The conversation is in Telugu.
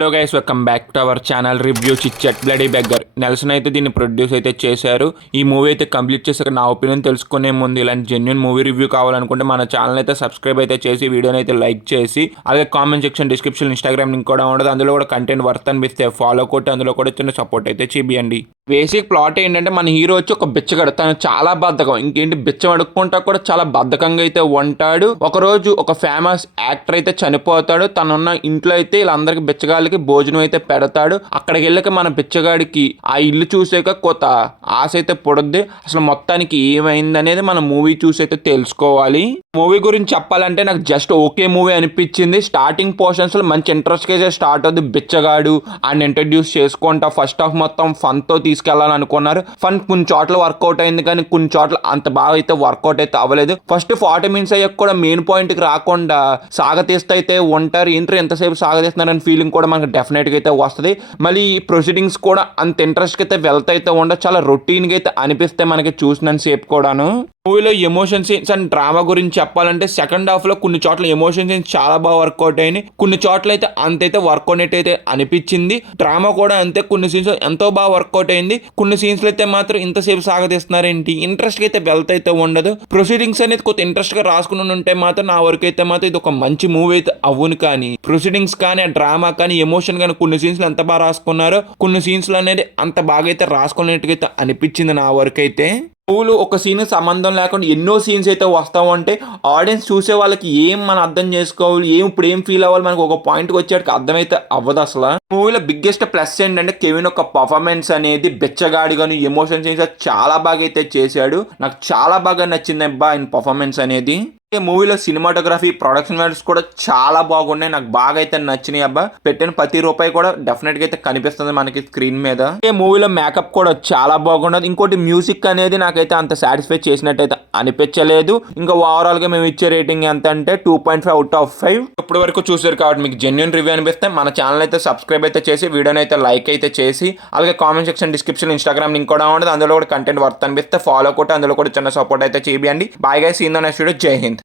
Hello guys, welcome back to our channel review chit chat bloody beggar. Nelson అయితే దీన్ని ప్రొడ్యూస్ అయితే చేశారు. ఈ మూవీ అయితే కంప్లీట్ చేశాక నా ఒపీనియన్ తెలుసుకునే ముందు ఇలాంటి జెన్యున్ మూవీ రివ్యూ కావాలనుకుంటే మన ఛానల్ అయితే సబ్స్క్రైబ్ అయితే చేసి వీడియోని అయితే లైక్ చేసి అలాగే comment section description Instagram link కూడా ఉండదు. అందులో కూడా కంటెంట్ వర్త్ అనిపిస్తే ఫాలో కొట్టి అందులో కూడా చిన్న సపోర్ట్ అయితే చేయండి. బేసిక్ ప్లాట్ ఏంటంటే మన హీరో వచ్చి ఒక బిచ్చగాడు. తను చాలా బద్ధకం, ఇంకేంటి బిచ్చం అడుక్కుంటా కూడా చాలా బద్ధకంగా అయితే ఉంటాడు. ఒకరోజు ఒక ఫేమస్ యాక్టర్ అయితే చనిపోతాడు. తనున్న ఇంట్లో అయితే వీళ్ళందరికి బిచ్చగాళ్ళకి భోజనం అయితే పెడతాడు. అక్కడికి వెళ్ళక మన బిచ్చగాడికి ఆ ఇల్లు చూసాక కొత్త ఆశ అయితే పుడుద్ది. అసలు మొత్తానికి ఏమైంది అనేది మన మూవీ చూసి అయితే తెలుసుకోవాలి. మూవీ గురించి చెప్పాలంటే నాకు జస్ట్ ఓకే మూవీ అనిపించింది. స్టార్టింగ్ పోర్షన్స్ లో మంచి ఇంట్రెస్ట్ అయితే స్టార్ట్ అవుతుంది. బిచ్చగాడు అండ్ ఇంట్రడ్యూస్ చేసుకుంటా ఫస్ట్ హాఫ్ మొత్తం ఫన్ తో తీసుకెళ్లాలనుకున్నారు. ఫన్ కొన్ని చోట్ల వర్కౌట్ అయింది, కానీ కొన్ని చోట్ల అంత బాగా అయితే వర్కౌట్ అయితే అవ్వలేదు. ఫస్ట్ 40 minutes అయ్యాక కూడా మెయిన్ పాయింట్ కి రాకుండా సాగతీస్తూ అయితే ఉంటారు. ఏంటంటే ఎంతసేపు సాగతీస్తున్నారని ఫీలింగ్ కూడా మనకు డెఫినెట్ గా అయితే వస్తుంది. మళ్ళీ ఈ ప్రొసీడింగ్స్ కూడా అంత ఇంట్రెస్ట్ అయితే వెళ్తైతే ఉండదు. చాలా రొటీన్ గా అయితే అనిపిస్తే మనకి చూసినంత సేపు కూడాను. మూవీలో ఎమోషన్ సీన్స్ అండ్ డ్రామా గురించి చెప్పాలంటే సెకండ్ హాఫ్ లో కొన్ని చోట్ల ఎమోషన్ సీన్స్ చాలా బాగా వర్కౌట్ అయినాయి. కొన్ని చోట్ల అయితే అంతైతే వర్కౌట్ అయితే అనిపించింది. డ్రామా కూడా అంతే, కొన్ని సీన్స్ ఎంతో బాగా వర్కౌట్ అయింది. కొన్ని సీన్స్ లో అయితే మాత్రం ఇంతసేపు సాగదీస్తున్నారేంటి, ఇంట్రెస్ట్ అయితే వెళ్తైతే ఉండదు. ప్రొసీడింగ్స్ అనేది కొంత ఇంట్రెస్ట్ గా రాసుకుని ఉంటే మాత్రం నా వరకు అయితే మాత్రం ఇది ఒక మంచి మూవీ అయితే అవ్వును. కానీ ప్రొసీడింగ్స్ కానీ ఆ డ్రామా కానీ ఎమోషన్ కానీ కొన్ని సీన్స్ లో ఎంత బాగా రాసుకున్నారో కొన్ని సీన్స్ లో అనేది అంత బాగా అయితే రాసుకున్నట్టుగా అయితే అనిపించింది నా వరకు అయితే. మూవీలో ఒక సీన్ సంబంధం లేకుండా ఎన్నో సీన్స్ అయితే వస్తావు అంటే ఆడియన్స్ చూసే వాళ్ళకి ఏం మనం అర్థం చేసుకోవాలి, ఇప్పుడు ఏం ఫీల్ అవ్వాలి, మనకు ఒక పాయింట్కి వచ్చేటికి అర్థమైతే అవ్వదు. అసలు మూవీలో బిగ్గెస్ట్ ప్లస్ ఏంటంటే కెవిన్ ఒక పర్ఫార్మెన్స్ అనేది బెచ్చగాడిగాను ఎమోషన్ సీన్స్ చాలా బాగా అయితే చేశాడు. నాకు చాలా బాగా నచ్చింది అబ్బా ఆయన పర్ఫార్మెన్స్ అనేది. మూవీలో సినిమాటోగ్రఫీ ప్రొడక్షన్ వాల్యూస్ కూడా చాలా బాగున్నాయి. నాకు బాగా అయితే నచ్చినాయి అబ్బా. పెట్టిన ప్రతి రూపాయి కూడా డెఫినెట్ గా అయితే కనిపిస్తుంది మనకి స్క్రీన్ మీద. మూవీలో మేకప్ కూడా చాలా బాగున్నది. ఇంకోటి మ్యూజిక్ అనేది నాకైతే అంత సాటిస్ఫై చేసినట్టయితే అనిపించలేదు. ఇంకా ఓవరాల్ గా మేము ఇచ్చే రేటింగ్ ఎంత అంటే 2.5 out of 5. ఇప్పటి వరకు చూసారు కాబట్టి మీకు జెన్యున్ రివ్యూ అనిపిస్తే మన ఛానల్ అయితే సబ్స్క్రైబ్ అయితే చేసి వీడియోని అయితే లైక్ అయితే చేసి అలాగే comment section description Instagram link కూడా ఉంటుంది. అందులో కూడా కంటెంట్ వర్త్ అనిపిస్తే ఫాలో కొట్టి అందులో కూడా చిన్న సపోర్ట్ అయితే చేయండి. Bye guys, see you in the next video. Jai Hind.